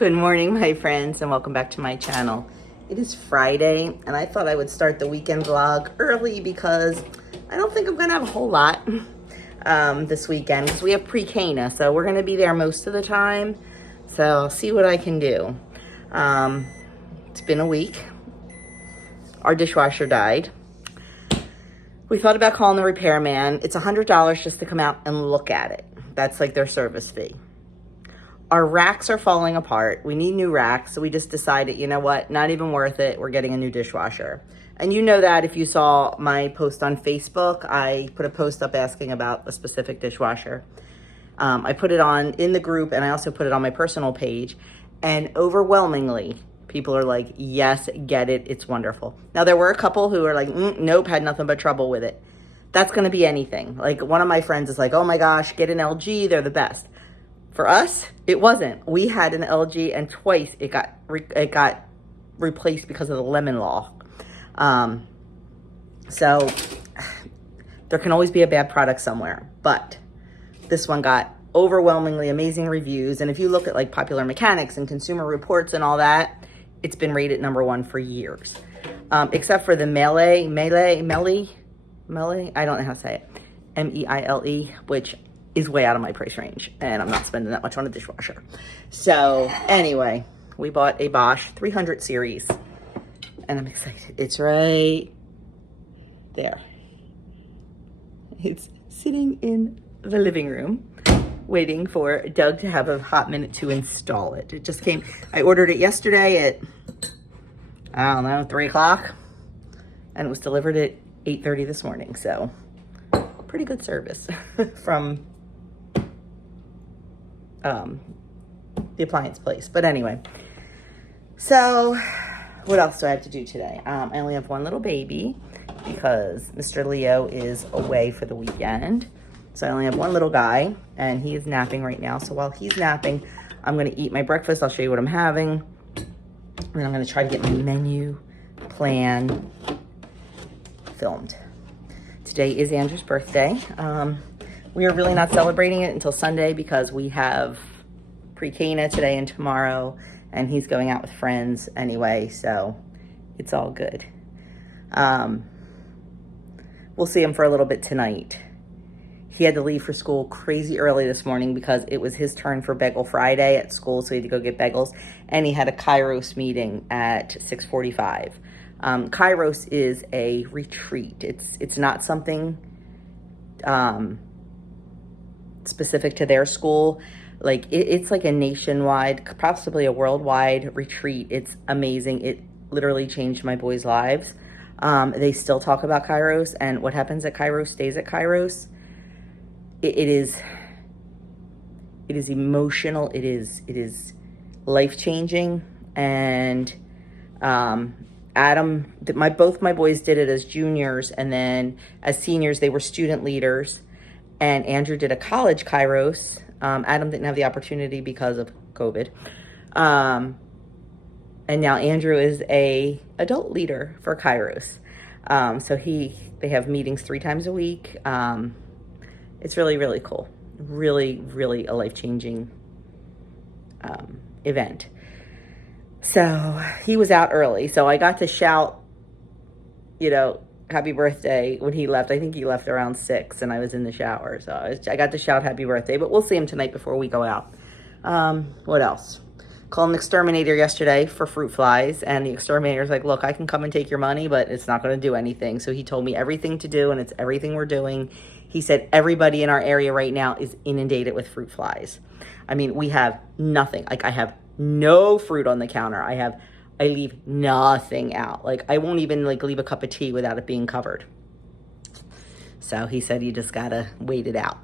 Good morning, my friends, and welcome back to my channel. It is Friday, and I thought I would start the weekend vlog early because I don't think I'm gonna have a whole lot this weekend because we have pre-Cana, so we're gonna be there most of the time. So I'll see what I can do. It's been a week. Our dishwasher died. We thought about calling the repairman. It's $100 just to come out and look at it. That's like their service fee. Our racks are falling apart. We need new racks. So we just decided, you know what, not even worth it. We're getting a new dishwasher. And you know that if you saw my post on Facebook, I put a post up asking about a specific dishwasher. I put it on in the group and I also put it on my personal page. And overwhelmingly, people are like, yes, get it. It's wonderful. Now, there were a couple who are like, nope, had nothing but trouble with it. That's going to be anything. Like one of my friends is like, oh my gosh, get an LG. They're the best. For us, it wasn't. We had an LG and twice it got replaced because of the lemon law. So there can always be a bad product somewhere, but this one got overwhelmingly amazing reviews. And if you look at like Popular Mechanics and Consumer Reports and all that, it's been rated #1 for years. Except for the Meile, I don't know how to say it, M-E-I-L-E, which is way out of my price range, and I'm not spending that much on a dishwasher. So anyway, we bought a Bosch 300 series, and I'm excited. It's right there. It's sitting in the living room, waiting for Doug to have a hot minute to install it. It just came, I ordered it yesterday at, I don't know, 3 o'clock, and it was delivered at 8:30 this morning. So pretty good service from the appliance place. But anyway, so what else do I have to do today? I only have one little baby because Mr. Leo is away for the weekend. So I only have one little guy and he is napping right now. So while he's napping, I'm going to eat my breakfast. I'll show you what I'm having. And I'm going to try to get my menu plan filmed. Today is Andrew's birthday. We are really not celebrating it until Sunday because we have pre-Cana today and tomorrow, and he's going out with friends anyway, so it's all good. We'll see him for a little bit tonight. He had to leave for school crazy early this morning because it was his turn for Bagel Friday at school, so he had to go get bagels, and he had a Kairos meeting at 6:45. Kairos is a retreat. It's not something specific to their school. Like it's like a nationwide, possibly a worldwide retreat. It's amazing. It literally changed my boys' lives. They still talk about Kairos, and what happens at Kairos stays at Kairos. It is emotional. It is life-changing. And Adam, both my boys did it as juniors, and then as seniors, they were student leaders. And Andrew did a college Kairos. Adam didn't have the opportunity because of COVID. And now Andrew is a adult leader for Kairos. So they have meetings 3 times a week. It's really, really cool. Really, really a life-changing event. So he was out early. So I got to shout, happy birthday when he left. I think he left around 6 and I was in the shower. So I got to shout happy birthday, but we'll see him tonight before we go out. What else? Called an exterminator yesterday for fruit flies, and the exterminator's like, look, I can come and take your money, but it's not going to do anything. So he told me everything to do, and it's everything we're doing. He said everybody in our area right now is inundated with fruit flies. I mean, we have nothing. Like I have no fruit on the counter. I leave nothing out. Like I won't even leave a cup of tea without it being covered. So he said you just gotta wait it out.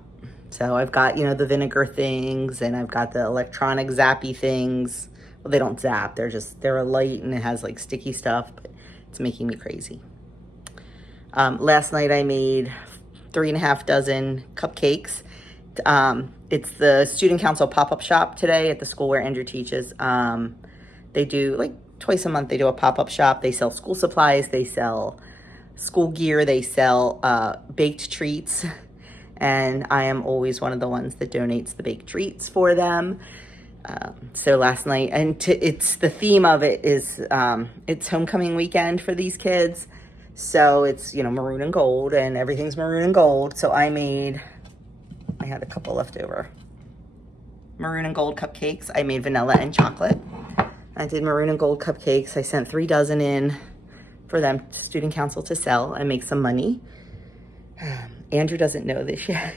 So I've got, the vinegar things, and I've got the electronic zappy things. Well, they don't zap. They're a light, and it has sticky stuff, but it's making me crazy. Last night I made 3.5 dozen cupcakes. It's the student council pop-up shop today at the school where Andrew teaches. They do twice a month. They do a pop-up shop. They sell school supplies. They sell school gear. They sell baked treats. And I am always one of the ones that donates the baked treats for them. So last night, and it's the theme of it is it's homecoming weekend for these kids. So it's, you know, maroon and gold, and everything's maroon and gold. So I had a couple left over. Maroon and gold cupcakes. I made vanilla and chocolate. I did maroon and gold cupcakes. I sent 3 dozen in for them, student council, to sell and make some money. Andrew doesn't know this yet,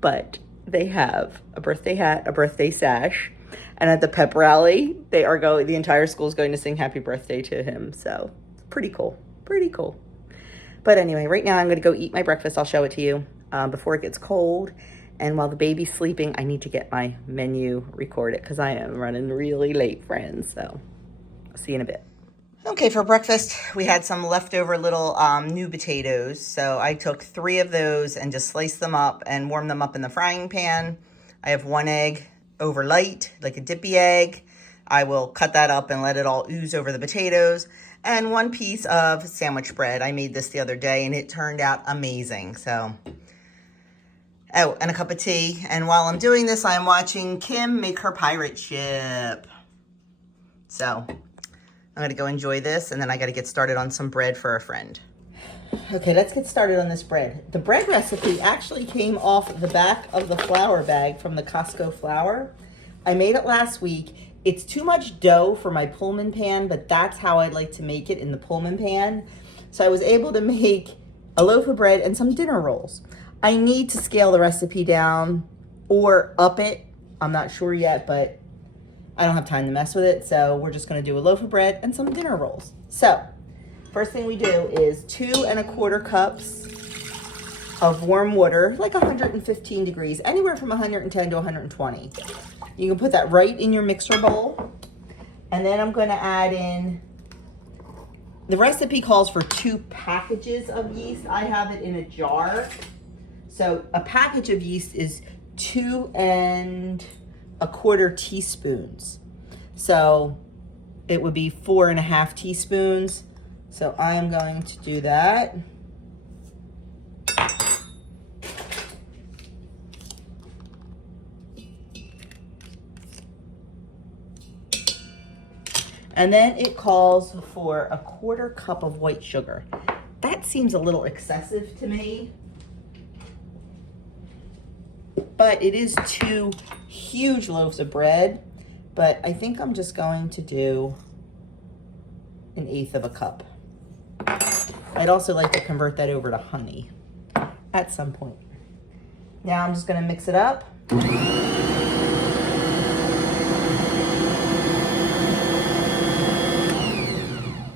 but they have a birthday hat, a birthday sash, and at the pep rally, the entire school's going to sing happy birthday to him. So pretty cool, pretty cool. But anyway, right now I'm going to go eat my breakfast. I'll show it to you before it gets cold. And while the baby's sleeping, I need to get my menu recorded because I am running really late, friends. So I'll see you in a bit. Okay, for breakfast, we had some leftover little new potatoes. So I took 3 of those and just sliced them up and warmed them up in the frying pan. I have 1 egg over light, like a dippy egg. I will cut that up and let it all ooze over the potatoes. And 1 piece of sandwich bread. I made this the other day and it turned out amazing. So, oh, and a cup of tea. And while I'm doing this, I'm watching Kim make her pirate ship. So I'm gonna go enjoy this, and then I gotta get started on some bread for a friend. Okay, let's get started on this bread. The bread recipe actually came off the back of the flour bag from the Costco flour. I made it last week. It's too much dough for my Pullman pan, but that's how I like to make it, in the Pullman pan. So I was able to make a loaf of bread and some dinner rolls. I need to scale the recipe down or up it. I'm not sure yet, but I don't have time to mess with it. So we're just gonna do a loaf of bread and some dinner rolls. So first thing we do is 2 1/4 cups of warm water, like 115 degrees, anywhere from 110 to 120. You can put that right in your mixer bowl. And then I'm gonna add in, the recipe calls for 2 packages of yeast. I have it in a jar. So a package of yeast is 2 1/4 teaspoons. So it would be 4 1/2 teaspoons. So I'm going to do that. And then it calls for 1/4 cup of white sugar. That seems a little excessive to me, but it is 2 huge loaves of bread. But I think I'm just going to do 1/8 cup. I'd also like to convert that over to honey at some point. Now I'm just gonna mix it up.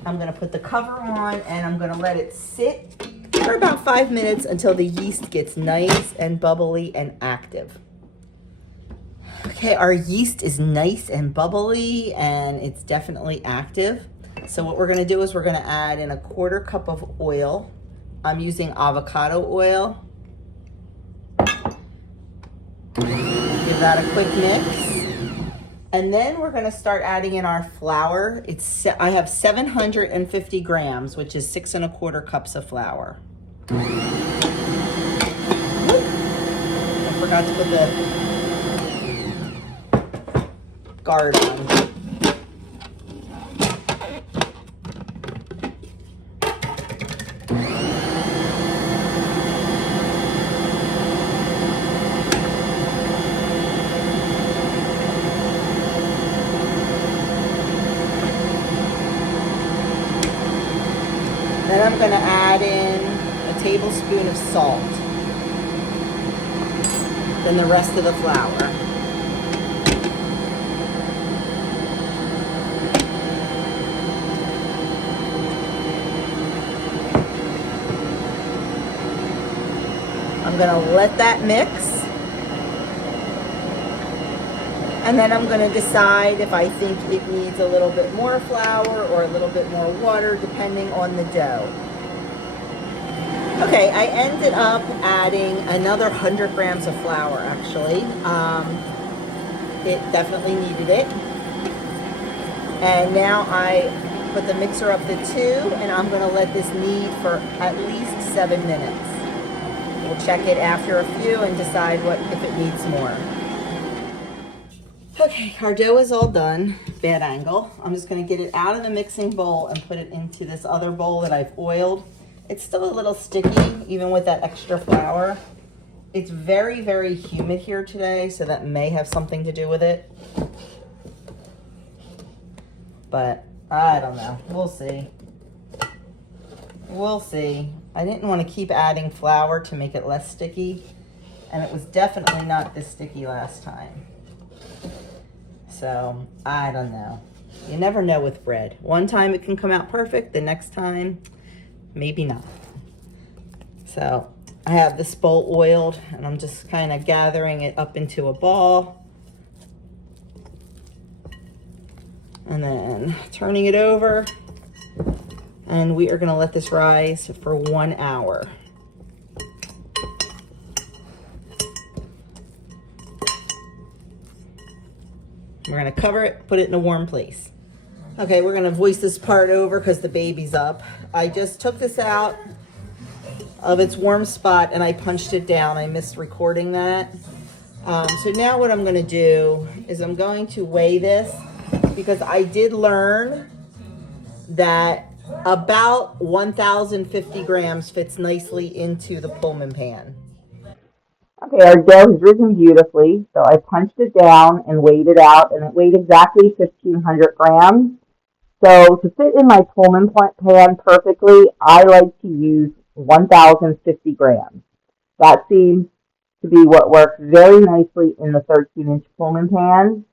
I'm gonna put the cover on and I'm gonna let it sit for about 5 minutes until the yeast gets nice and bubbly and active. Okay, our yeast is nice and bubbly and it's definitely active. So what we're gonna do is we're gonna add in 1/4 cup of oil. I'm using avocado oil. Give that a quick mix. And then we're gonna start adding in our flour. I have 750 grams, which is 6 1/4 cups of flour. I forgot to put the guard on. Then I'm gonna add in a tablespoon of salt. Then the rest of the flour. I'm gonna let that mix. And then I'm gonna decide if I think it needs a little bit more flour or a little bit more water, depending on the dough. Okay, I ended up adding another 100 grams of flour, actually. It definitely needed it. And now I put the mixer up to 2, and I'm gonna let this knead for at least 7 minutes. We'll check it after a few and decide if it needs more. Okay, our dough is all done. Bad angle. I'm just going to get it out of the mixing bowl and put it into this other bowl that I've oiled. It's still a little sticky, even with that extra flour. It's very, very humid here today, so that may have something to do with it. But I don't know. We'll see. We'll see. I didn't want to keep adding flour to make it less sticky, and it was definitely not this sticky last time. So I don't know. You never know with bread. One time it can come out perfect, the next time maybe not. So I have this bowl oiled, and I'm just kind of gathering it up into a ball and then turning it over, and we are going to let this rise for 1 hour. We're going to cover it, put it in a warm place. Okay, we're going to voice this part over because the baby's up. I just took this out of its warm spot and I punched it down. I missed recording that. So now what I'm going to do is I'm going to weigh this, because I did learn that about 1,050 grams fits nicely into the Pullman pan. Okay, our dough has risen beautifully, so I punched it down and weighed it out, and it weighed exactly 1,500 grams. So to fit in my Pullman pan perfectly, I like to use 1,050 grams. That seems to be what works very nicely in the 13-inch Pullman pan.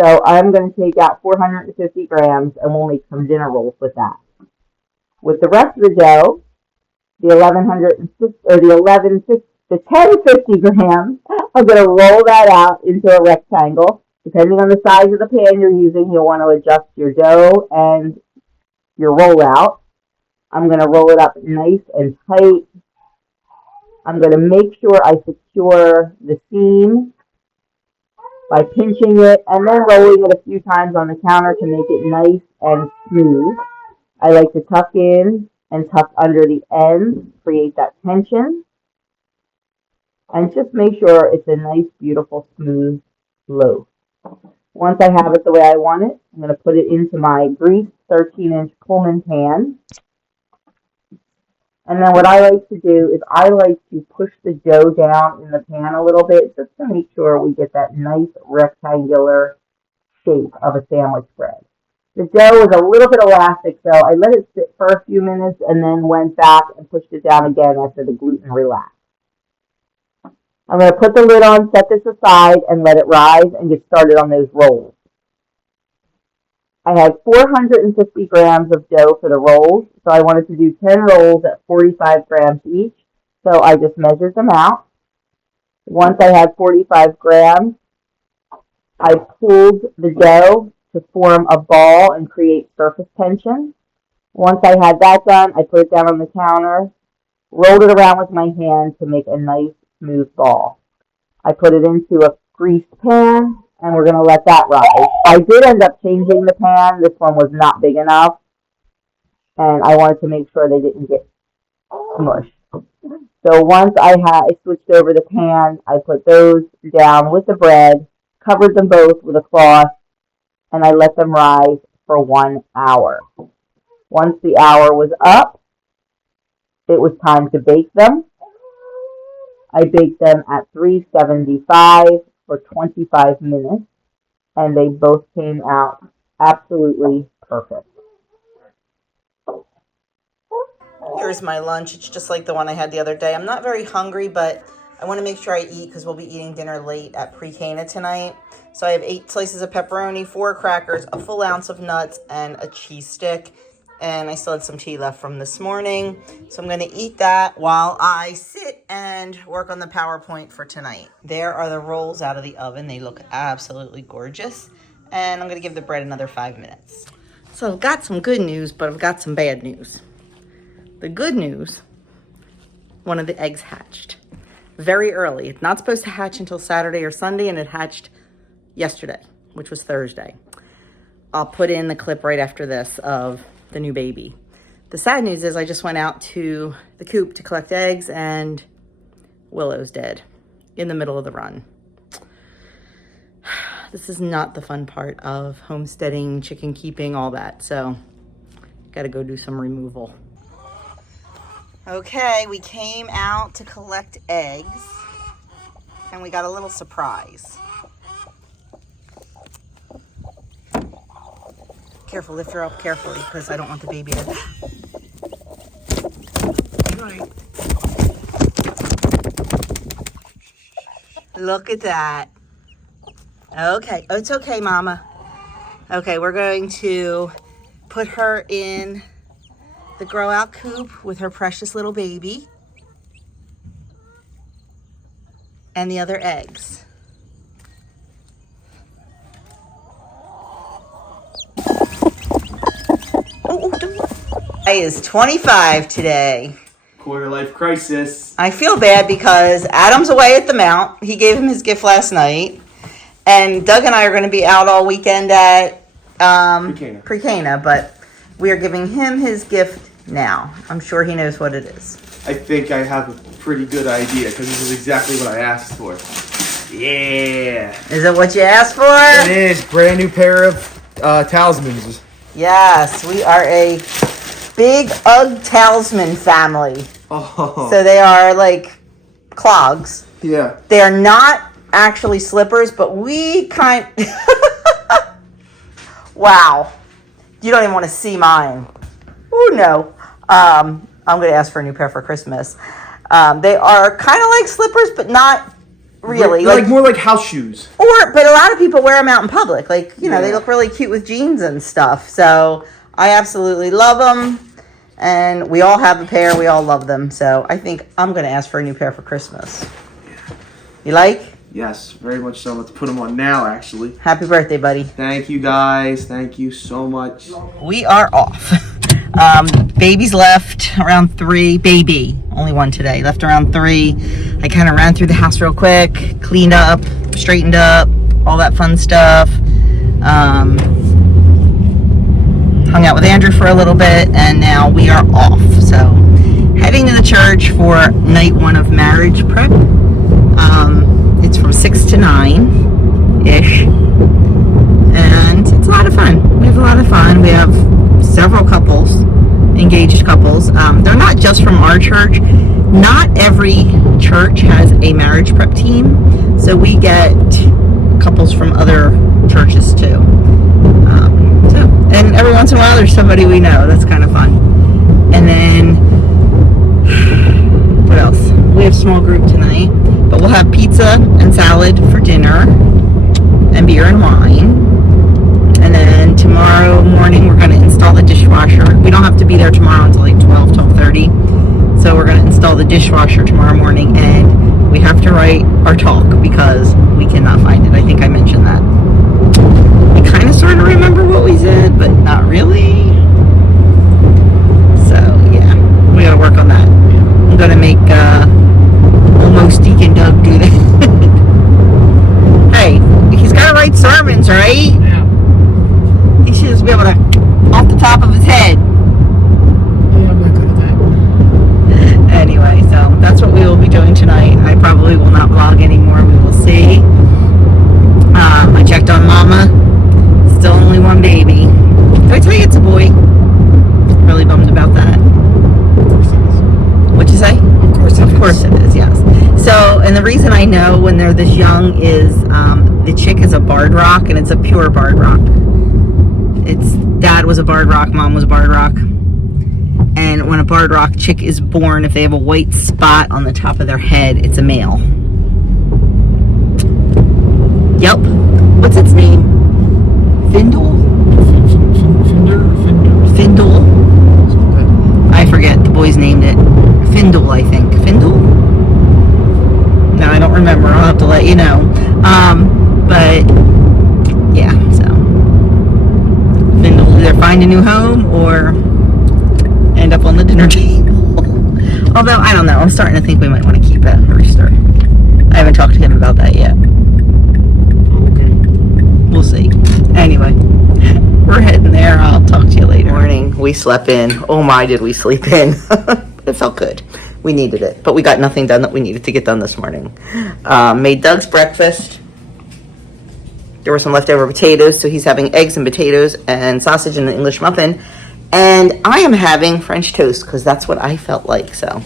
So I'm going to take out 450 grams, and we'll make some dinner rolls with that. With the rest of the dough, the 1050 grams, I'm going to roll that out into a rectangle. Depending on the size of the pan you're using, you'll want to adjust your dough and your rollout. I'm going to roll it up nice and tight. I'm going to make sure I secure the seam by pinching it and then rolling it a few times on the counter to make it nice and smooth. I like to tuck in and tuck under the ends, create that tension. And just make sure it's a nice, beautiful, smooth loaf. Once I have it the way I want it, I'm going to put it into my greased 13-inch Pullman pan. And then what I like to do is I like to push the dough down in the pan a little bit just to make sure we get that nice rectangular shape of a sandwich bread. The dough is a little bit elastic, so I let it sit for a few minutes and then went back and pushed it down again after the gluten relaxed. I'm going to put the lid on, set this aside, and let it rise and get started on those rolls. I had 450 grams of dough for the rolls, so I wanted to do 10 rolls at 45 grams each, so I just measured them out. Once I had 45 grams, I pulled the dough to form a ball and create surface tension. Once I had that done, I put it down on the counter, rolled it around with my hand to make a nice smooth ball. I put it into a greased pan, and we're going to let that rise. I did end up changing the pan. This one was not big enough, and I wanted to make sure they didn't get smushed. So once I switched over the pan, I put those down with the bread, covered them both with a cloth, and I let them rise for 1 hour. Once the hour was up, it was time to bake them. I baked them at 375 for 25 minutes, and they both came out absolutely perfect. Here's my lunch. It's just like the one I had the other day. I'm not very hungry, but I want to make sure I eat because we'll be eating dinner late at Pre-Cana tonight. So I have 8 slices of pepperoni, 4 crackers, a full ounce of nuts, and a cheese stick. And I still had some tea left from this morning. So I'm going to eat that while I sit and work on the PowerPoint for tonight. There are the rolls out of the oven. They look absolutely gorgeous. And I'm going to give the bread another 5 minutes. So I've got some good news, but I've got some bad news. The good news, one of the eggs hatched very early. It's not supposed to hatch until Saturday or Sunday, and it hatched yesterday, which was Thursday. I'll put in the clip right after this of the new baby. The sad news is I just went out to the coop to collect eggs, and Willow's dead in the middle of the run. this is not the fun part of homesteading, chicken keeping, all that. So gotta go do some removal. Okay, we came out to collect eggs and we got a little surprise. Careful, lift her up carefully because I don't want the baby to... Right. Look at that. Okay. Oh, it's okay, Mama. Okay, we're going to put her in the grow out coop with her precious little baby and the other eggs. Is 25 today. Quarter life crisis. I feel bad because Adam's away at the Mount. He gave him his gift last night. And Doug and I are going to be out all weekend at Precana, but we are giving him his gift now. I'm sure he knows what it is. I think I have a pretty good idea because this is exactly what I asked for. Yeah. Is it what you asked for? It is. Brand new pair of talismans. Yes, we are a big Ugg talisman family. Oh. So they are like clogs. Yeah. They are not actually slippers, but we kind... Wow. You don't even want to see mine. Oh, no. I'm going to ask for a new pair for Christmas. They are kind of like slippers, but not really. Like more like house shoes. But a lot of people wear them out in public. Like, you know, they look really cute with jeans and stuff. So I absolutely love them. And we all have a pair. We all love them. So I think I'm going to ask for a new pair for Christmas. Yeah. You like? Yes, very much so. Let's put them on now, actually. Happy birthday, buddy. Thank you, guys. Thank you so much. We are off. Baby's left around 3. Baby, only one today. Left around 3. I kind of ran through the house real quick, cleaned up, straightened up, all that fun stuff. Hung out with Andrew for a little bit, and now we are off. So, heading to the church for night 1 of marriage prep. It's from 6 to 9-ish. And it's a lot of fun. We have a lot of fun. We have several couples, engaged couples. They're not just from our church. Not every church has a marriage prep team. So we get couples from other churches too. And every once in a while there's somebody we know. That's kind of fun. And then, what else? We have a small group tonight. But we'll have pizza and salad for dinner. And beer and wine. And then tomorrow morning we're going to install the dishwasher. We don't have to be there tomorrow until like 12:30. So we're going to install the dishwasher tomorrow morning. And we have to write our talk because we cannot find it. I think I mentioned that. I kind of sort of remember what we said, but not really. So, yeah. We got to work on that. I'm going to make almost Deacon Doug do that. Hey, he's got to write sermons, right? Yeah. He should just be able to, off the top of his head. Yeah, I'm not good at that. Anyway, so that's what we will be doing tonight. I probably will not vlog anymore. We will see. I checked on Mama. Still only one baby. Did I tell you it's a boy? Really bummed about that. Of course it is. What'd you say? Of course it is. Of course it is, yes. So, and the reason I know when they're this young is the chick is a barred rock, and it's a pure barred rock. It's dad was a barred rock, mom was a barred rock. And when a barred rock chick is born, if they have a white spot on the top of their head, it's a male. Yep. What's its name? Findle? Findle? I forget. The boys named it. Findle, I think. Findle? No, I don't remember. I'll have to let you know. But, yeah, so. Findle will either find a new home or end up on the dinner table. Although, I don't know. I'm starting to think we might want to keep a rooster. I haven't talked to him about that yet. Okay. We'll see. Anyway, we're heading there. I'll talk to you later. Morning. We slept in. Oh my, did we sleep in. It felt good. We needed it. But we got nothing done that we needed to get done this morning. Made Doug's breakfast. There were some leftover potatoes, so he's having eggs and potatoes and sausage and an English muffin. And I am having French toast because that's what I felt like. So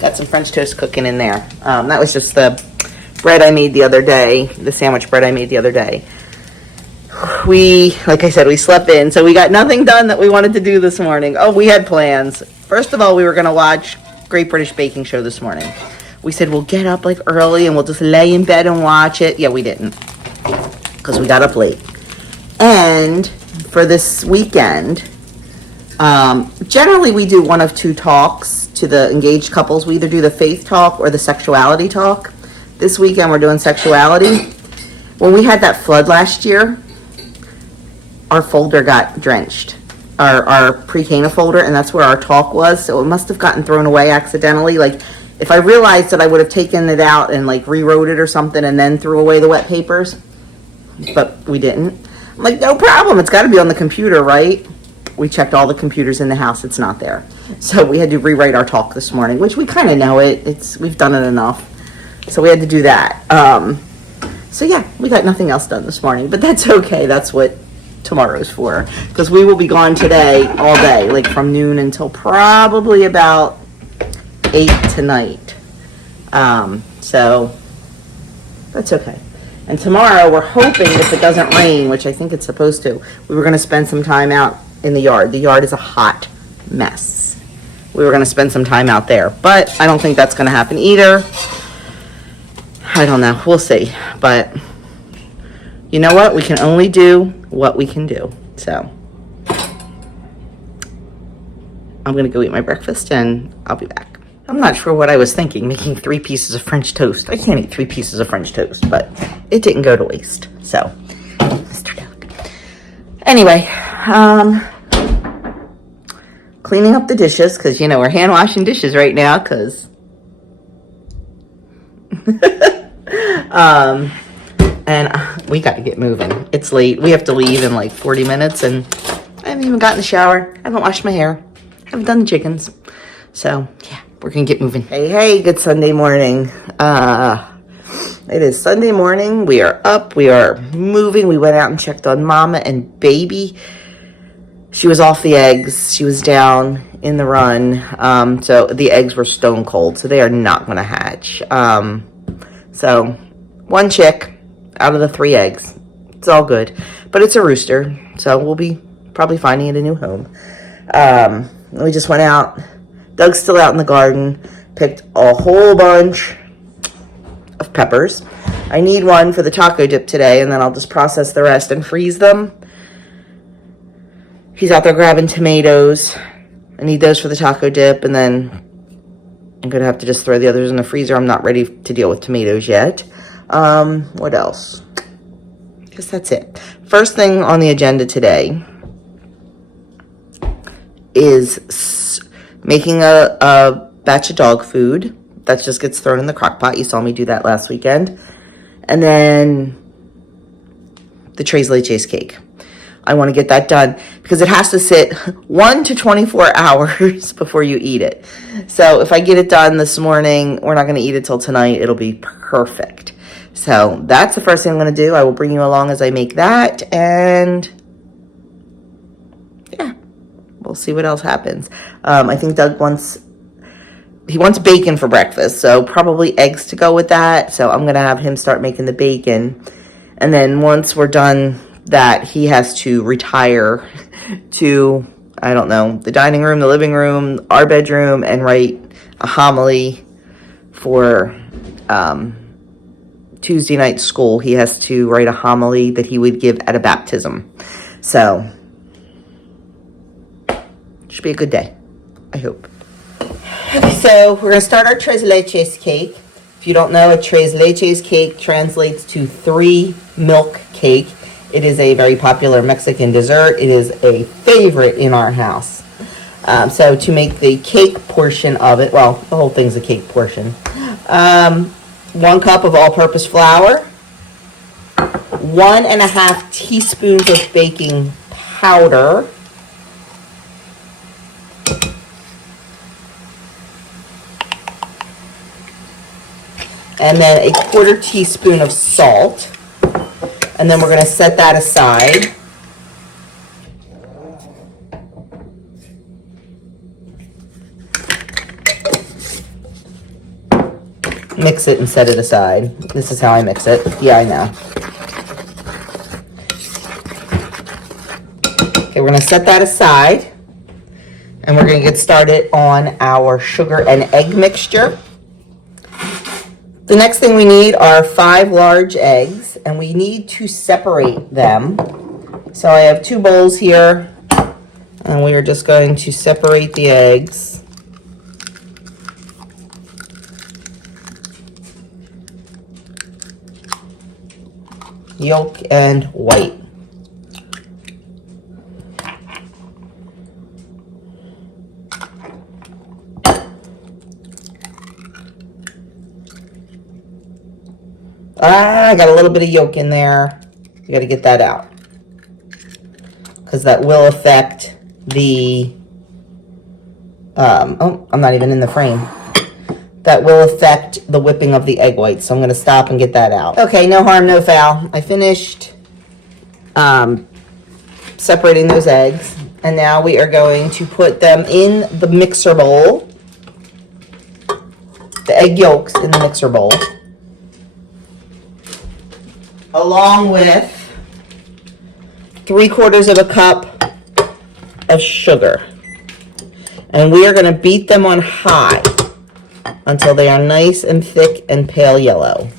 got some French toast cooking in there. That was just the bread I made the other day, the sandwich bread I made the other day. Like I said, we slept in, so we got nothing done that we wanted to do this morning. Oh, we had plans. First of all, we were going to watch Great British Baking Show this morning. We said we'll get up like early and we'll just lay in bed and watch it. Yeah, we didn't, because we got up late. And for this weekend, generally we do one of two talks to the engaged couples. We either do the faith talk or the sexuality talk. This weekend we're doing sexuality. When we had that flood last year, our folder got drenched, our pre-Cana folder, and that's where our talk was. So it must have gotten thrown away accidentally. Like, if I realized that, I would have taken it out and like rewrote it or something and then threw away the wet papers, but we didn't. I'm like, no problem, it's got to be on the computer, right? We checked all the computers in the house, it's not there. So we had to rewrite our talk this morning, which we kind of know we've done it enough. So we had to do that. So yeah, we got nothing else done this morning, but that's okay. That's what tomorrow's for, because we will be gone today all day, like from noon until probably about 8 tonight. So that's okay. And tomorrow we're hoping, if it doesn't rain, which I think it's supposed to, we were going to spend some time out in the yard. The yard is a hot mess. We were going to spend some time out there, but I don't think that's going to happen either. I don't know. We'll see. But you know what? We can only do what we can do. So I'm going to go eat my breakfast and I'll be back. I'm not sure what I was thinking, making 3 pieces of French toast. I can't eat 3 pieces of French toast, but it didn't go to waste. So, Mr. Doug. Anyway, cleaning up the dishes, because, you know, we're hand washing dishes right now, because and we got to get moving. It's late. We have to leave in like 40 minutes, and I haven't even gotten in the shower. I haven't washed my hair. I haven't done the chickens. So, yeah, we're going to get moving. Hey, good Sunday morning. It is Sunday morning. We are up. We are moving. We went out and checked on Mama and Baby. She was off the eggs. She was down in the run. So the eggs were stone cold, so they are not going to hatch. So 1 chick out of the 3 eggs. It's all good. But it's a rooster, so we'll be probably finding it a new home. We just went out. Doug's still out in the garden. Picked a whole bunch of peppers. I need one for the taco dip today, and then I'll just process the rest and freeze them. He's out there grabbing tomatoes. I need those for the taco dip, and then I'm going to have to just throw the others in the freezer. I'm not ready to deal with tomatoes yet. What else? I guess that's it. First thing on the agenda today is making a batch of dog food. That just gets thrown in the crock pot. You saw me do that last weekend. And then the Tres Leches cake. I want to get that done because it has to sit 1 to 24 hours before you eat it. So if I get it done this morning, we're not going to eat it till tonight. It'll be perfect. So that's the first thing I'm going to do. I will bring you along as I make that. And yeah, we'll see what else happens. I think Doug wants bacon for breakfast. So probably eggs to go with that. So I'm going to have him start making the bacon. And then once we're done that, he has to retire to, I don't know, the dining room, the living room, our bedroom, and write a homily for Tuesday night school. He has to write a homily that he would give at a baptism. So, should be a good day, I hope. Okay, so we're going to start our Tres Leches cake. If you don't know, a Tres Leches cake translates to 3 milk cake. It is a very popular Mexican dessert. It is a favorite in our house. So to make the cake portion of it, well, the whole thing's a cake portion. 1 cup of all-purpose flour, 1.5 teaspoons of baking powder, and then a 1/4 teaspoon of salt. And then we're going to set that aside. Mix it and set it aside. This is how I mix it. Yeah, I know. Okay, we're going to set that aside. And we're going to get started on our sugar and egg mixture. The next thing we need are 5 large eggs, and we need to separate them. So I have 2 bowls here, and we are just going to separate the eggs. Yolk and white. I got a little bit of yolk in there. You got to get that out, because that will affect the, oh, I'm not even in the frame. That will affect the whipping of the egg whites. So I'm going to stop and get that out. Okay, no harm, no foul. I finished separating those eggs. And now we are going to put them in the mixer bowl. The egg yolks in the mixer bowl. Along with 3/4 cup of sugar. And we are going to beat them on high until they are nice and thick and pale yellow.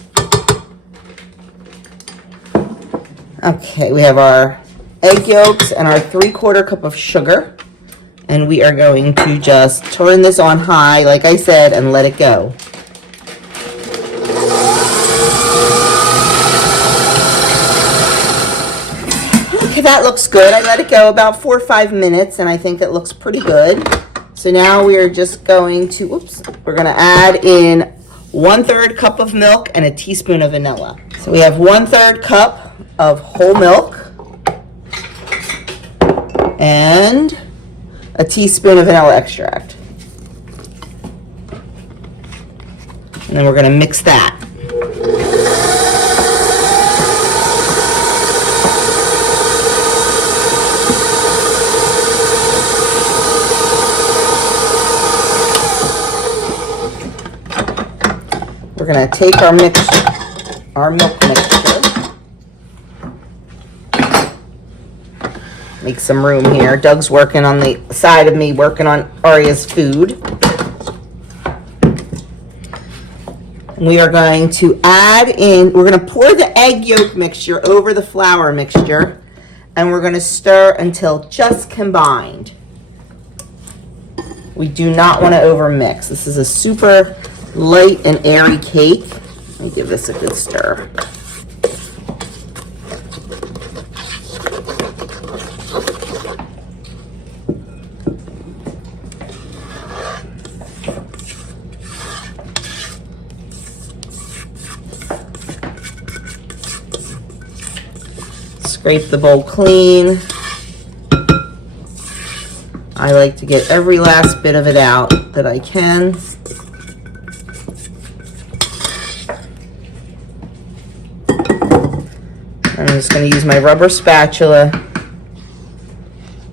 Okay, we have our egg yolks and our 3/4 cup of sugar. And we are going to just turn this on high, like I said, and let it go. Okay, that looks good. I let it go about 4 or 5 minutes, and I think it looks pretty good. So now we are just going to, we're going to add in 1/3 cup of milk and a teaspoon of vanilla. So we have 1/3 cup of whole milk and a teaspoon of vanilla extract. And then we're going to mix that. We're going to take our milk mixture, make some room here. Doug's working on the side of me, working on Arya's food. We are going to add in, we're going to pour the egg yolk mixture over the flour mixture, and we're going to stir until just combined. We do not want to overmix. This is a super light and airy cake. Let me give this a good stir. Scrape the bowl clean. I like to get every last bit of it out that I can. I'm just going to use my rubber spatula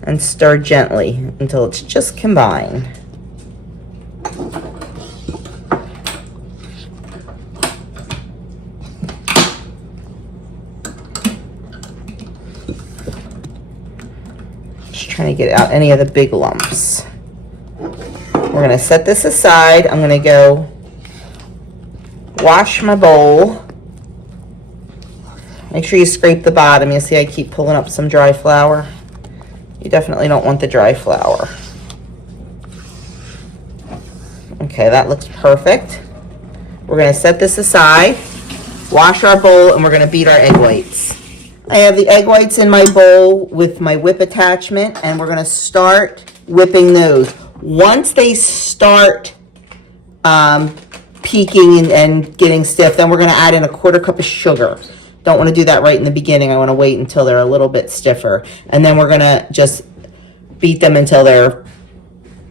and stir gently until it's just combined. Just trying to get out any of the big lumps. We're going to set this aside. I'm going to go wash my bowl. Make sure you scrape the bottom. You see I keep pulling up some dry flour. You definitely don't want the dry flour. Okay, that looks perfect. We're going to set this aside, wash our bowl, and we're going to beat our egg whites. I have the egg whites in my bowl with my whip attachment, and we're going to start whipping those. Once they start peaking and getting stiff, then we're going to add in 1/4 cup of sugar. Don't want to do that right in the beginning. I want to wait until they're a little bit stiffer. And then we're going to just beat them until they're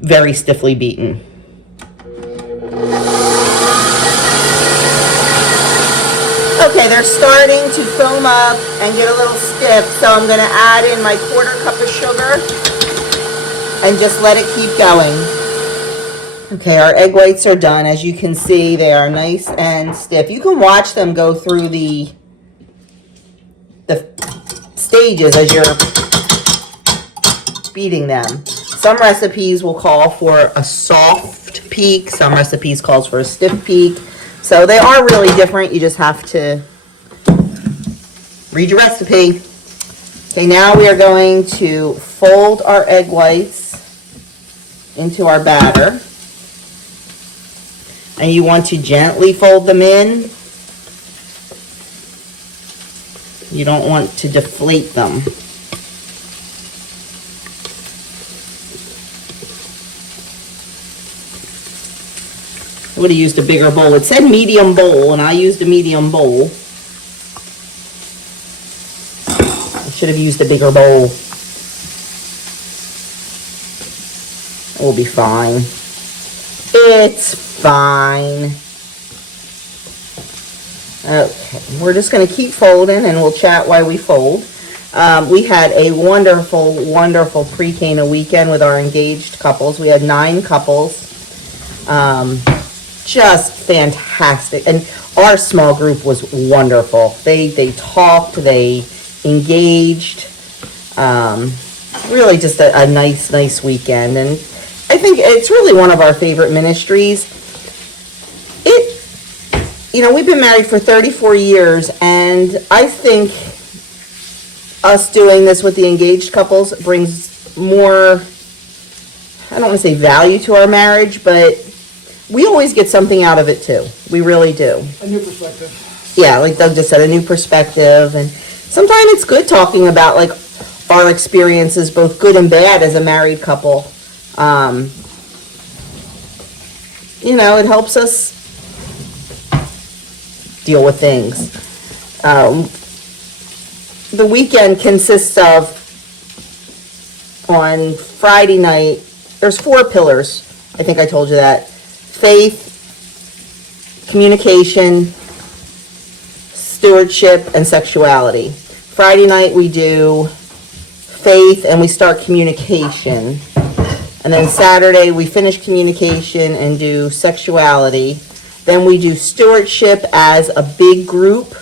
very stiffly beaten. Okay, Okay, they're starting to foam up and get a little stiff, so I'm going to add in my 1/4 cup of sugar and just let it keep going. Okay, our egg whites are done. As you can see, they are nice and stiff. You can watch them go through the stages as you're beating them. Some recipes will call for a soft peak. Some recipes calls for a stiff peak. So they are really different. You just have to read your recipe. Okay, now we are going to fold our egg whites into our batter. And you want to gently fold them in. You don't want to deflate them. I would have used a bigger bowl. It said medium bowl, and I used a medium bowl. I should have used a bigger bowl. It will be fine. It's fine. Okay, we're just going to keep folding, and we'll chat while we fold. We had a wonderful, wonderful pre-Cana weekend with our engaged couples. We had 9 couples. Just fantastic. And our small group was wonderful. They talked, they engaged. Really just a nice weekend. And I think it's really one of our favorite ministries. We've been married for 34 years, and I think us doing this with the engaged couples brings more, I don't want to say value to our marriage, but we always get something out of it too. We really do. A new perspective. Yeah, like Doug just said, a new perspective. And sometimes it's good talking about like our experiences, both good and bad, as a married couple. It helps us deal with things. The weekend consists of, on Friday night, there's 4 pillars. I think I told you that. Faith, communication, stewardship, and sexuality. Friday night we do faith and we start communication. And then Saturday we finish communication and do sexuality. Then we do stewardship as a big group.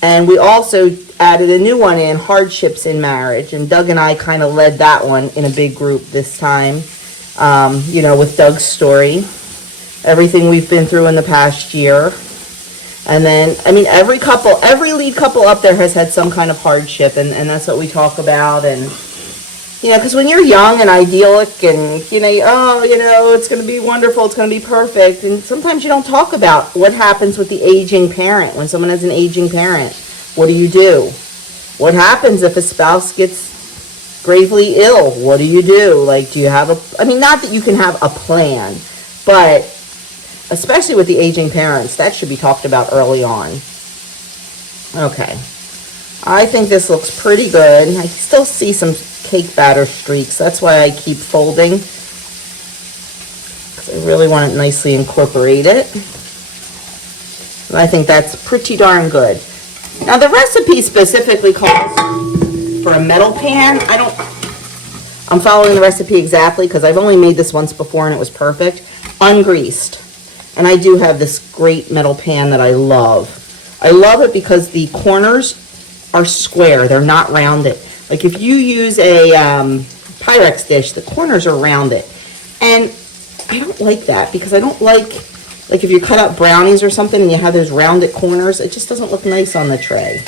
And we also added a new one in, hardships in marriage. And Doug and I kind of led that one in a big group this time, with Doug's story. Everything we've been through in the past year. And then, every lead couple up there has had some kind of hardship, and that's what we talk about. And, because when you're young and idyllic and, it's going to be wonderful, it's going to be perfect, and sometimes you don't talk about what happens with the aging parent. When someone has an aging parent, what do you do? What happens if a spouse gets gravely ill? What do you do? Like, do you have not that you can have a plan, but especially with the aging parents, that should be talked about early on. Okay. I think this looks pretty good. I still see some cake batter streaks. That's why I keep folding, because I really want it nicely incorporated. And I think that's pretty darn good. Now, the recipe specifically calls for a metal pan. I'm following the recipe exactly because I've only made this once before and it was perfect. Ungreased. And I do have this great metal pan that I love. I love it because the corners are square. They're not rounded. Like if you use a Pyrex dish, the corners are rounded. And I don't like that because I don't like if you cut up brownies or something and you have those rounded corners, it just doesn't look nice on the tray.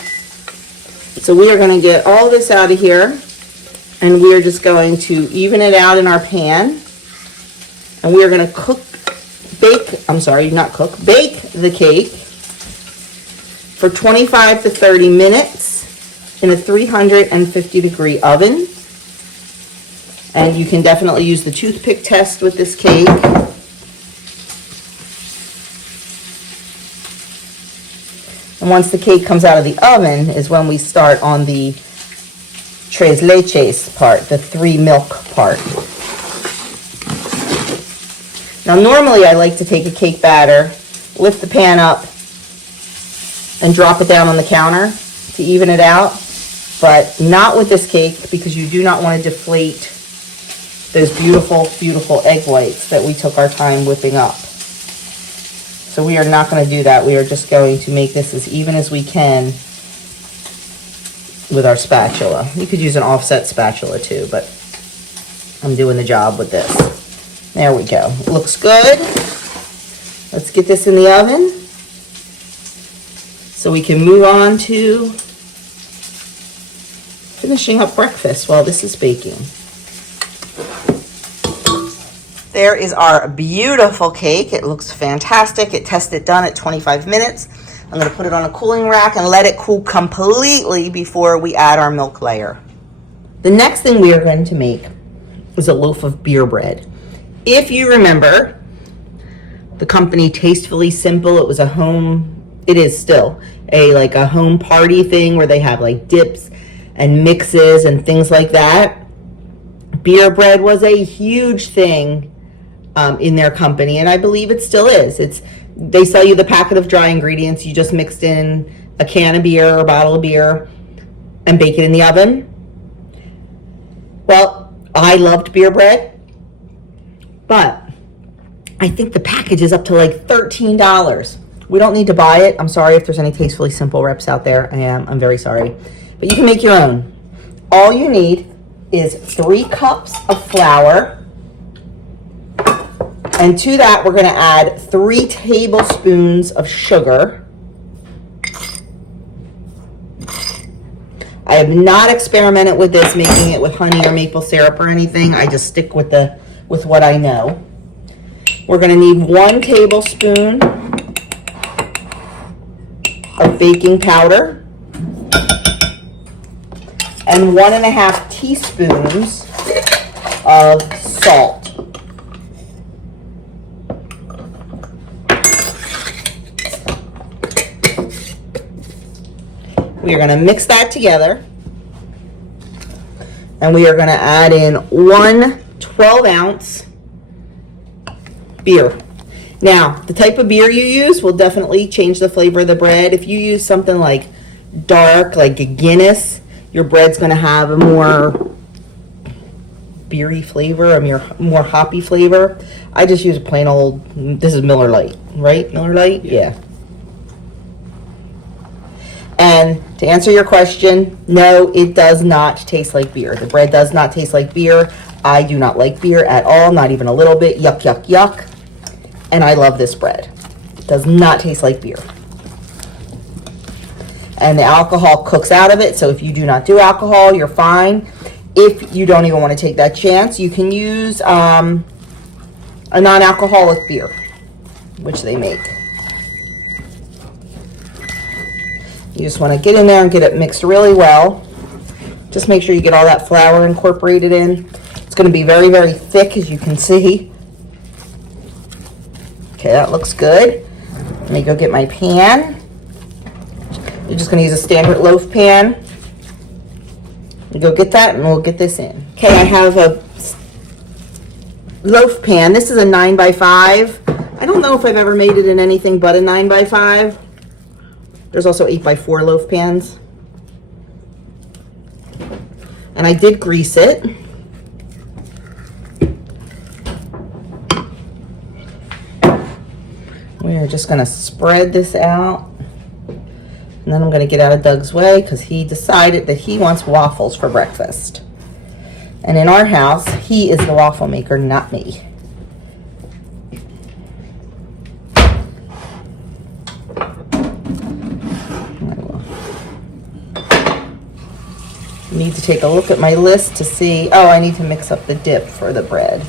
So we are going to get all this out of here, and we are just going to even it out in our pan. And we are going to bake the cake for 25 to 30 minutes in a 350 degree oven. And you can definitely use the toothpick test with this cake. And once the cake comes out of the oven is when we start on the tres leches part, the 3 milk part. Now normally I like to take a cake batter, lift the pan up, and drop it down on the counter to even it out. But not with this cake, because you do not want to deflate those beautiful, beautiful egg whites that we took our time whipping up. So we are not going to do that. We are just going to make this as even as we can with our spatula. You could use an offset spatula too, but I'm doing the job with this. There we go. It looks good. Let's get this in the oven so we can move on to finishing up breakfast while this is baking. There is our beautiful cake. It looks fantastic. It tested done at 25 minutes. I'm going to put it on a cooling rack and let it cool completely before we add our milk layer. The next thing we are going to make is a loaf of beer bread. If you remember, the company Tastefully Simple, it is still a home party thing where they have like dips and mixes and things like that. Beer bread was a huge thing in their company, and I believe it still is. They sell you the packet of dry ingredients. You just mixed in a can of beer or a bottle of beer and bake it in the oven. Well, I loved beer bread, but I think the package is up to like $13. We don't need to buy it. I'm sorry if there's any Tastefully Simple reps out there. I'm very sorry. But you can make your own. All you need is 3 cups of flour. And to that, we're going to add 3 tablespoons of sugar. I have not experimented with this, making it with honey or maple syrup or anything. I just stick with what I know. We're going to need 1 tablespoon of baking powder and 1.5 teaspoons of salt. We are going to mix that together, and we are going to add in 1 12-ounce beer. Now, the type of beer you use will definitely change the flavor of the bread. If you use something like dark, like a Guinness, your bread's going to have a more beery flavor, a more hoppy flavor. I just use a plain old, this is Miller Lite, right? Miller Lite? Yeah. And to answer your question, no, it does not taste like beer. The bread does not taste like beer. I do not like beer at all, not even a little bit. Yuck, yuck, yuck. And I love this bread. It does not taste like beer. And the alcohol cooks out of it, so if you do not do alcohol, you're fine. If you don't even want to take that chance, you can use a non-alcoholic beer, which they make. You just want to get in there and get it mixed really well. Just make sure you get all that flour incorporated in. It's going to be very, very thick, as you can see. Okay, that looks good. Let me go get my pan. You're just going to use a standard loaf pan. You go get that, and we'll get this in. Okay, I have a loaf pan. This is a 9x5. I don't know if I've ever made it in anything but a 9x5. There's also 8x4 loaf pans. And I did grease it. We are just going to spread this out. And then I'm going to get out of Doug's way because he decided that he wants waffles for breakfast. And in our house, he is the waffle maker, not me. Need to take a look at my list to see, oh, I need to mix up the dip for the bread.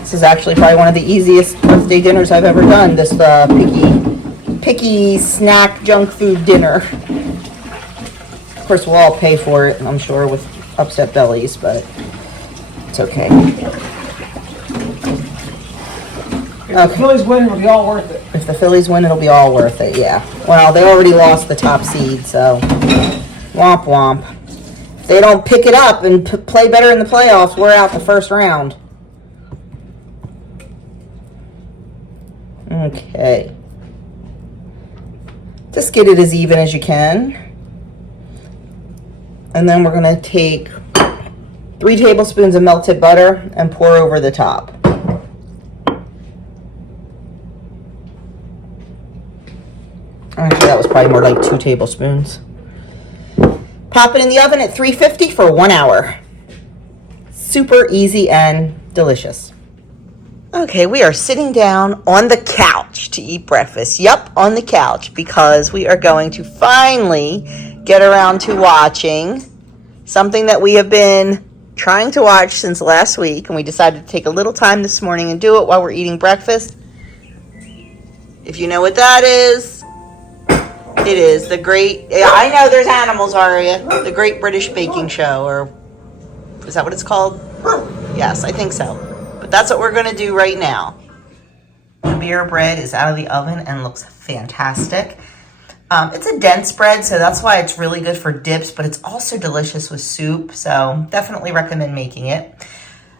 This is actually probably one of the easiest birthday dinners I've ever done, this picky snack junk food dinner. Of course, we'll all pay for it, I'm sure, with upset bellies, but it's okay. If the Phillies win, it'll be all worth it. If the Phillies win, it'll be all worth it, yeah. Well, they already lost the top seed, so womp womp. If they don't pick it up and play better in the playoffs, we're out the first round. Okay. Just get it as even as you can. And then we're going to take 3 tablespoons of melted butter and pour over the top. Actually, that was probably more like 2 tablespoons. Pop it in the oven at 350 for 1 hour. Super easy and delicious. Okay, we are sitting down on the couch to eat breakfast. Yep, on the couch, because we are going to finally get around to watching something that we have been trying to watch since last week, and we decided to take a little time this morning and do it while we're eating breakfast. If you know what that is, it is the great, I know there's animals, Aria, the Great British Baking Show, or is that what it's called? Yes, I think so. But that's what we're going to do right now. The beer bread is out of the oven and looks fantastic. It's a dense bread, so that's why it's really good for dips, but it's also delicious with soup, so definitely recommend making it.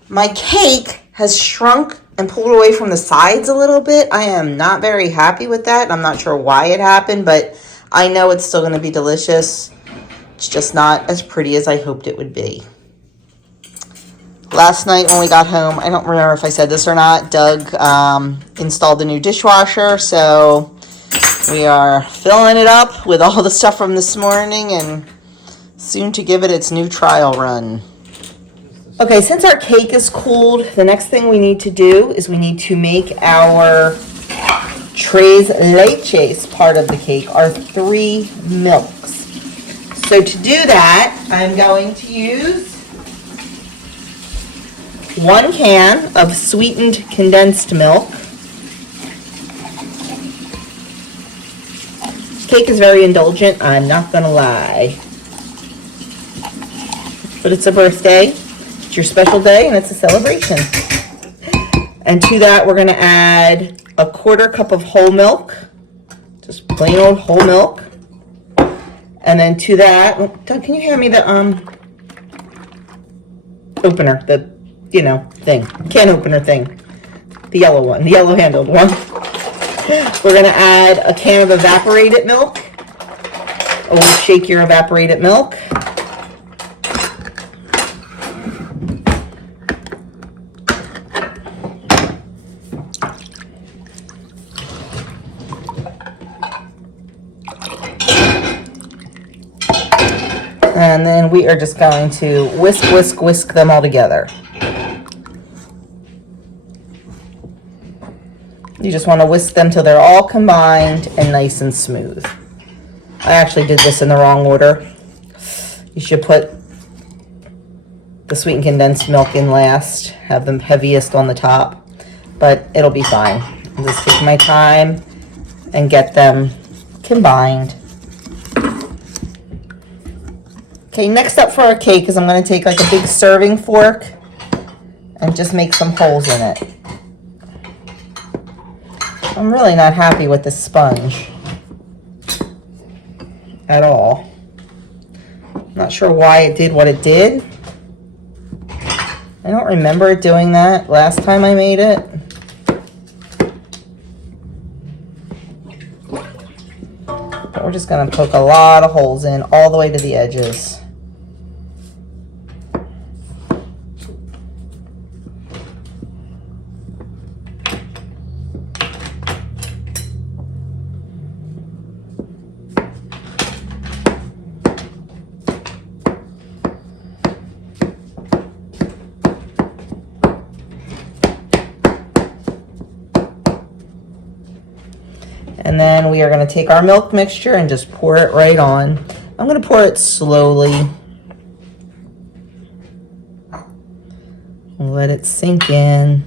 My cake has shrunk and pulled away from the sides a little bit. I am not very happy with that. I'm not sure why it happened, but I know it's still going to be delicious. It's just not as pretty as I hoped it would be. Last night when we got home, I don't remember if I said this or not, Doug installed the new dishwasher, so we are filling it up with all the stuff from this morning and soon to give it its new trial run. Okay, since our cake is cooled, the next thing we need to do is we need to make our tres leches part of the cake, our 3 milks. So to do that, I'm going to use 1 can of sweetened condensed milk. Cake is very indulgent, I'm not gonna lie. But it's a birthday, it's your special day, and it's a celebration. And to that, we're gonna add a 1/4 cup of whole milk, just plain old whole milk. And then to that, Doug, can you hand me the opener, the thing, can opener thing, the yellow one, the yellow handled one. We're gonna add a can of evaporated milk. Always shake your evaporated milk. And then we are just going to whisk, whisk, whisk them all together. You just want to whisk them till they're all combined and nice and smooth. I actually did this in the wrong order. You should put the sweetened condensed milk in last, have them heaviest on the top, but it'll be fine. I'll just take my time and get them combined. Okay, next up for our cake is I'm going to take like a big serving fork and just make some holes in it. I'm really not happy with this sponge at all. Not sure why it did what it did. I don't remember it doing that last time I made it. But we're just going to poke a lot of holes in all the way to the edges. And then we are going to take our milk mixture and just pour it right on. I'm going to pour it slowly. Let it sink in.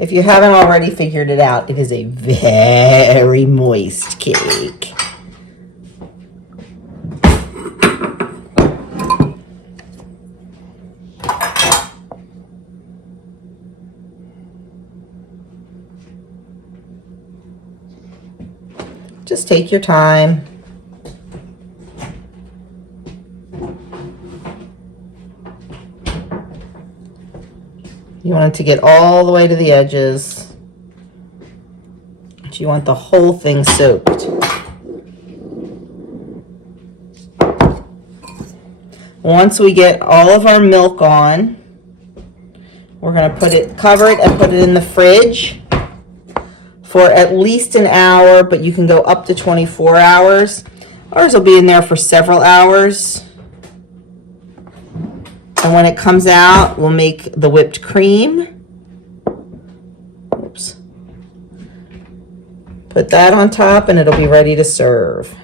If you haven't already figured it out, it is a very moist cake. Just take your time. You want it to get all the way to the edges. You want the whole thing soaked. Once we get all of our milk on, we're going to cover it and put it in the fridge for at least an hour, but you can go up to 24 hours. Ours will be in there for several hours. And when it comes out, we'll make the whipped cream. Oops. Put that on top and it'll be ready to serve.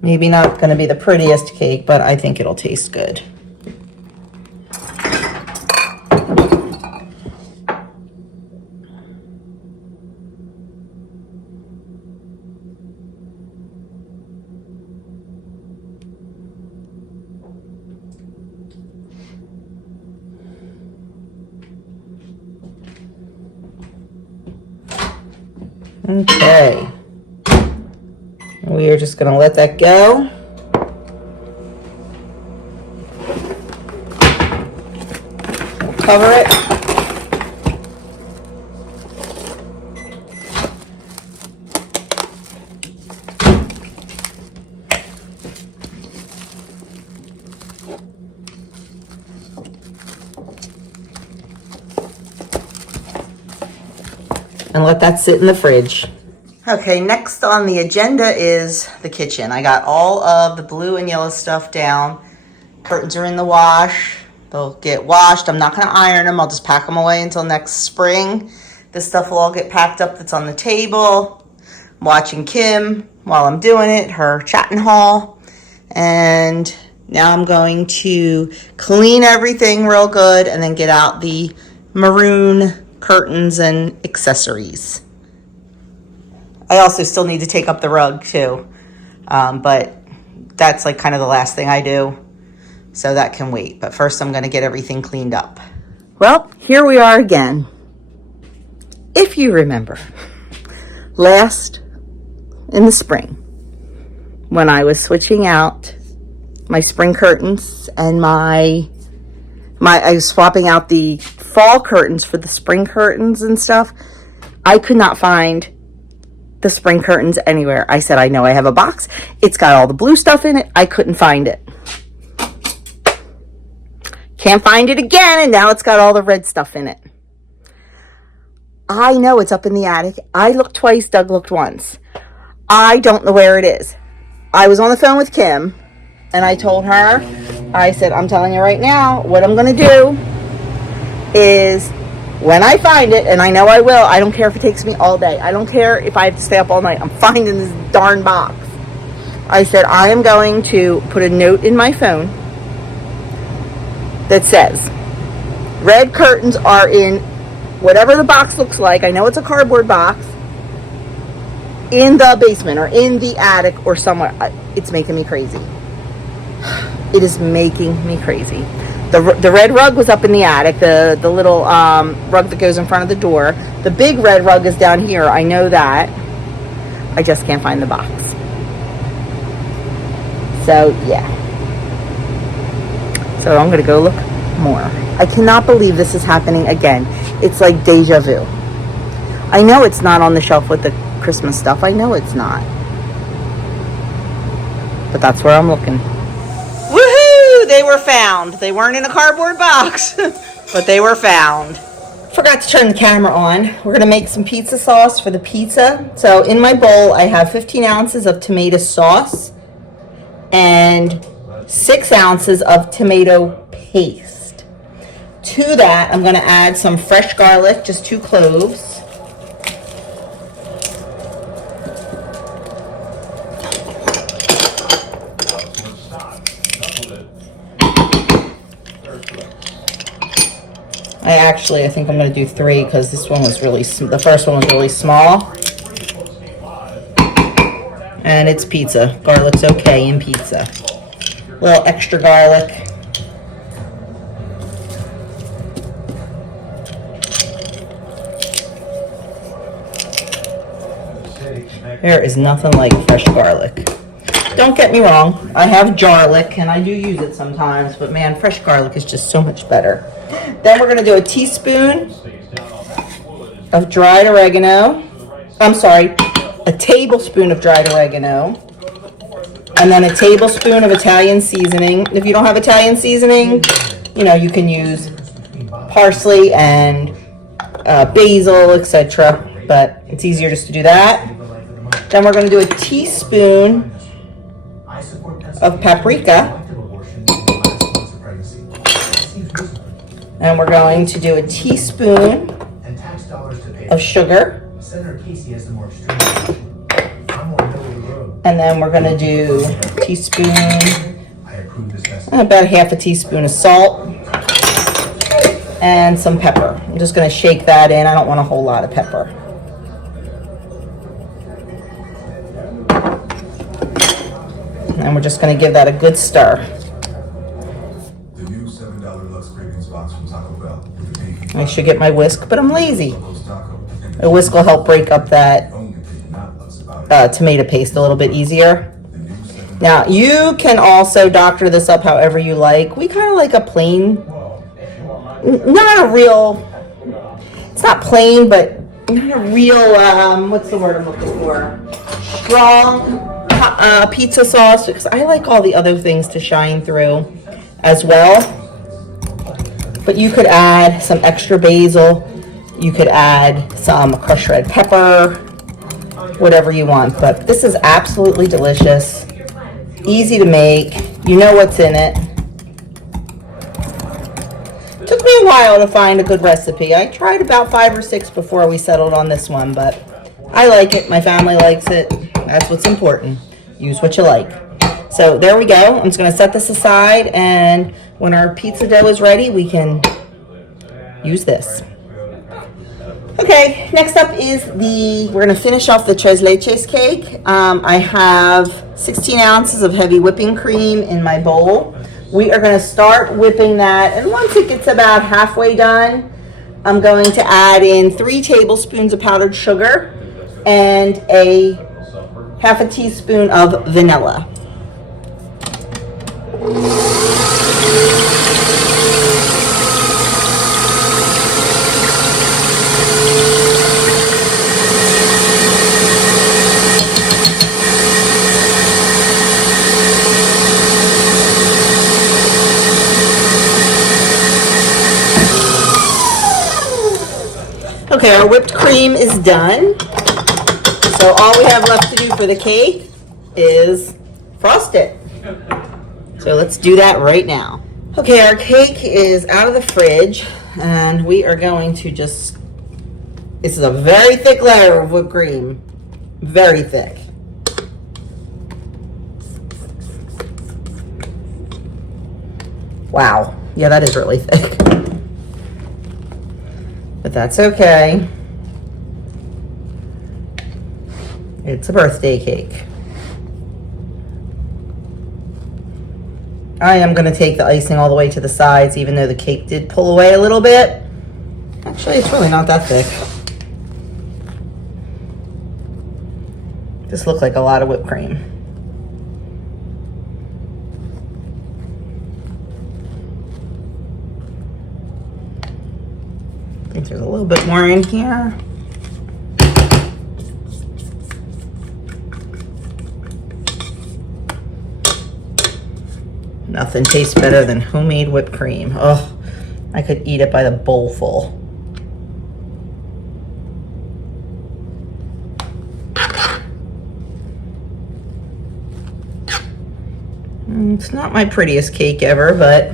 Maybe not going to be the prettiest cake, but I think it'll taste good. Okay. We are just going to let that go. We'll cover it. And let that sit in the fridge. Okay, next on the agenda is the kitchen. I got all of the blue and yellow stuff down. Curtains are in the wash. They'll get washed. I'm not going to iron them. I'll just pack them away until next spring. This stuff will all get packed up that's on the table. I'm watching Kim while I'm doing it, her chatting haul. And now I'm going to clean everything real good and then get out the maroon curtains and accessories. I also still need to take up the rug too, but that's like kind of the last thing I do, so that can wait. But first I'm going to get everything cleaned up. Well, here we are again. If you remember, last in the spring, when I was switching out my spring curtains and I was swapping out the fall curtains for the spring curtains and stuff, I could not find the spring curtains anywhere. I said, I know I have a box. It's got all the blue stuff in it. I couldn't find it. Can't find it again, and now it's got all the red stuff in it. I know it's up in the attic. I looked twice, Doug looked once. I don't know where it is. I was on the phone with Kim, and I told her, I said, I'm telling you right now, what I'm going to do is when I find it, and I know I will, I don't care if it takes me all day. I don't care if I have to stay up all night. I'm finding this darn box. I said, I am going to put a note in my phone that says, red curtains are in whatever the box looks like. I know it's a cardboard box. In the basement or in the attic or somewhere. It's making me crazy. It is making me crazy. The red rug was up in the attic, the little rug that goes in front of the door. The big red rug is down here. I know that. I just can't find the box. So, yeah. So I'm going to go look more. I cannot believe this is happening again. It's like deja vu. I know it's not on the shelf with the Christmas stuff. I know it's not. But that's where I'm looking. They were found. They weren't in a cardboard box, but they were found. Forgot to turn the camera on. We're going to make some pizza sauce for the pizza. So in my bowl, I have 15 ounces of tomato sauce and 6 ounces of tomato paste. To that, I'm going to add some fresh garlic, just 2 cloves. I think I'm going to do 3 because this one was really, the first one was really small. And it's pizza. Garlic's okay in pizza. A little extra garlic. There is nothing like fresh garlic. Don't get me wrong, I have garlic and I do use it sometimes, but man, fresh garlic is just so much better. Then we're gonna do a teaspoon of dried oregano. I'm sorry, a tablespoon of dried oregano. And then a tablespoon of Italian seasoning. If you don't have Italian seasoning, you know, you can use parsley and basil, etc. But it's easier just to do that. Then we're going to do a teaspoon of paprika. And we're going to do a teaspoon of sugar. And then we're going to do a teaspoon, about half a teaspoon of salt, and some pepper. I'm just going to shake that in. I don't want a whole lot of pepper. And we're just going to give that a good stir. The new $7 Lux Cravings box from Taco Bell. I should get my whisk, but I'm lazy. A whisk will help break up that tomato paste a little bit easier. Now, you can also doctor this up however you like. We kind of like a plain, not a real, it's not plain, but not a real, what's the word I'm looking for? Strong pizza sauce, because I like all the other things to shine through as well. But you could add some extra basil. You could add some crushed red pepper, whatever you want. But this is absolutely delicious. Easy to make. You know what's in it. Took me a while to find a good recipe. I tried about 5 or 6 before we settled on this one, but I like it. My family likes it. That's what's important. Use what you like. So there we go. I'm just going to set this aside, and when our pizza dough is ready, we can use this. Okay, next up is we're going to finish off the tres leches cake. I have 16 ounces of heavy whipping cream in my bowl. We are going to start whipping that, and once it gets about halfway done, I'm going to add in 3 tablespoons of powdered sugar and a half a teaspoon of vanilla. Okay, our whipped cream is done. So all we have left to do for the cake is frost it. So let's do that right now. Okay, our cake is out of the fridge, and we are going to just, this is a very thick layer of whipped cream. Very thick. Wow. Yeah, that is really thick. But that's okay. It's a birthday cake. I am going to take the icing all the way to the sides, even though the cake did pull away a little bit. Actually, it's really not that thick. This looks like a lot of whipped cream. I think there's a little bit more in here. Nothing tastes better than homemade whipped cream. Oh, I could eat it by the bowl full. It's not my prettiest cake ever, but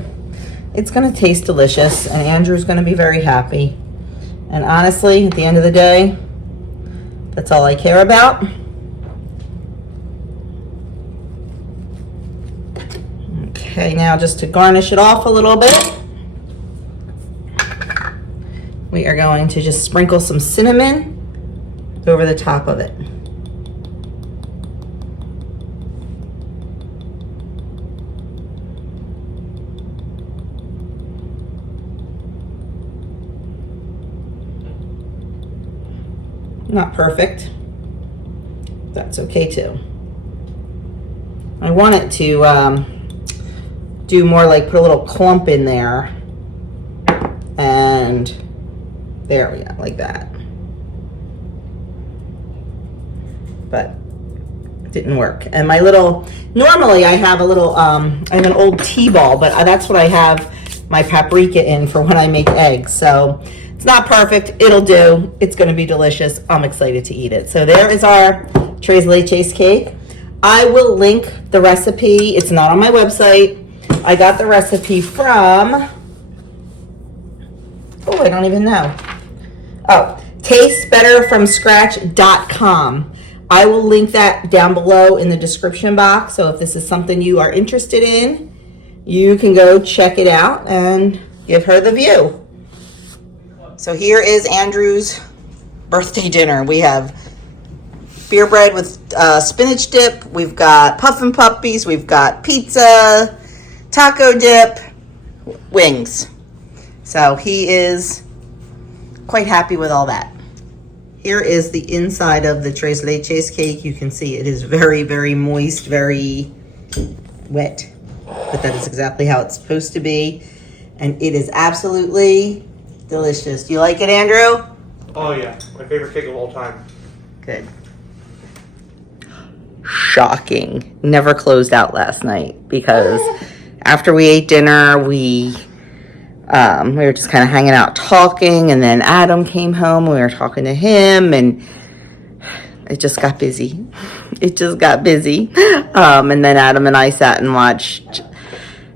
it's gonna taste delicious, and Andrew's gonna be very happy. And honestly, at the end of the day, that's all I care about. Okay, now just to garnish it off a little bit, we are going to just sprinkle some cinnamon over the top of it. Not perfect, That's okay too. I want it to do more like put a little clump in there. And there we go, like that. But it didn't work. And my little, normally I have a little, I have an old T-ball, but that's what I have my paprika in for when I make eggs. So it's not perfect, it'll do. It's gonna be delicious. I'm excited to eat it. So there is our Tres Leches cake. I will link the recipe. It's not on my website. I got the recipe from, oh, I don't even know. Oh, tastebetterfromscratch.com. I will link that down below in the description box. So if this is something you are interested in, you can go check it out and give her the view. So here is Andrew's birthday dinner. We have beer bread with spinach dip. We've got puffin puppies. We've got pizza, taco dip, wings. So he is quite happy with all that. Here is the inside of the Tres Leches cake. You can see it is very, very moist, very wet, but that is exactly how it's supposed to be. And it is absolutely delicious. Do you like it, Andrew? Oh yeah, my favorite cake of all time. Good. Shocking. Never closed out last night because after we ate dinner, we were just kind of hanging out talking, and then Adam came home. We were talking to him, and it just got busy. It just got busy. And then Adam and I sat and watched.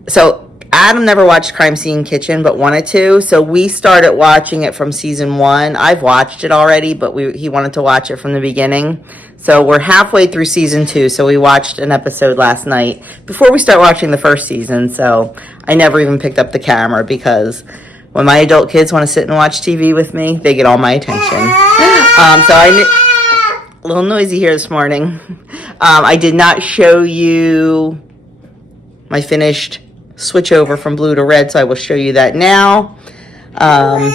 So Adam never watched Crime Scene Kitchen, but wanted to. So we started watching it from season 1. I've watched it already, but he wanted to watch it from the beginning. So we're halfway through season 2. So we watched an episode last night before we start watching the first season. So I never even picked up the camera because when my adult kids want to sit and watch TV with me, they get all my attention. A little noisy here this morning. I did not show you my finished switch over from blue to red, so I will show you that now. And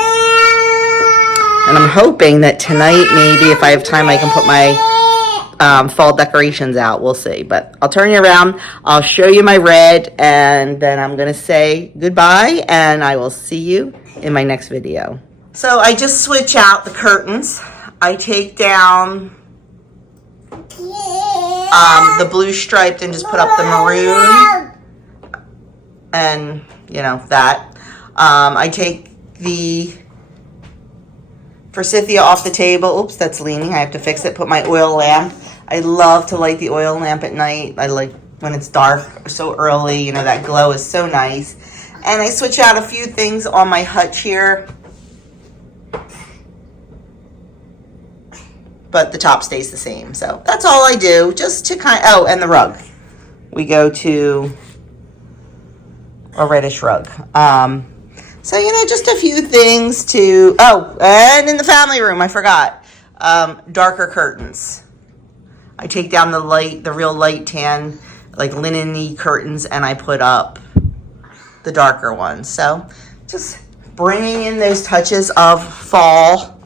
I'm hoping that tonight, maybe if I have time, I can put my fall decorations out. We'll see, but I'll turn you around. I'll show you my red, and then I'm gonna say goodbye, and I will see you in my next video. So I just switch out the curtains. I take down the blue striped and just put up the maroon. And you know that. I take the forsythia off the table. Oops, that's leaning. I have to fix it. Put my oil lamp. I love to light the oil lamp at night. I like when it's dark so early. You know, that glow is so nice. And I switch out a few things on my hutch here. But the top stays the same. So that's all I do. Just to kind of, oh, and the rug. We go to a reddish rug. So, you know, just a few things to, oh, and in the family room, I forgot, darker curtains. I take down the real light tan, like linen-y curtains, and I put up the darker ones. So just bringing in those touches of fall,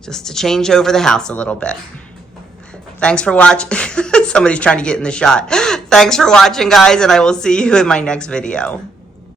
just to change over the house a little bit. Thanks for watching. Somebody's trying to get in the shot. Thanks for watching, guys, and I will see you in my next video.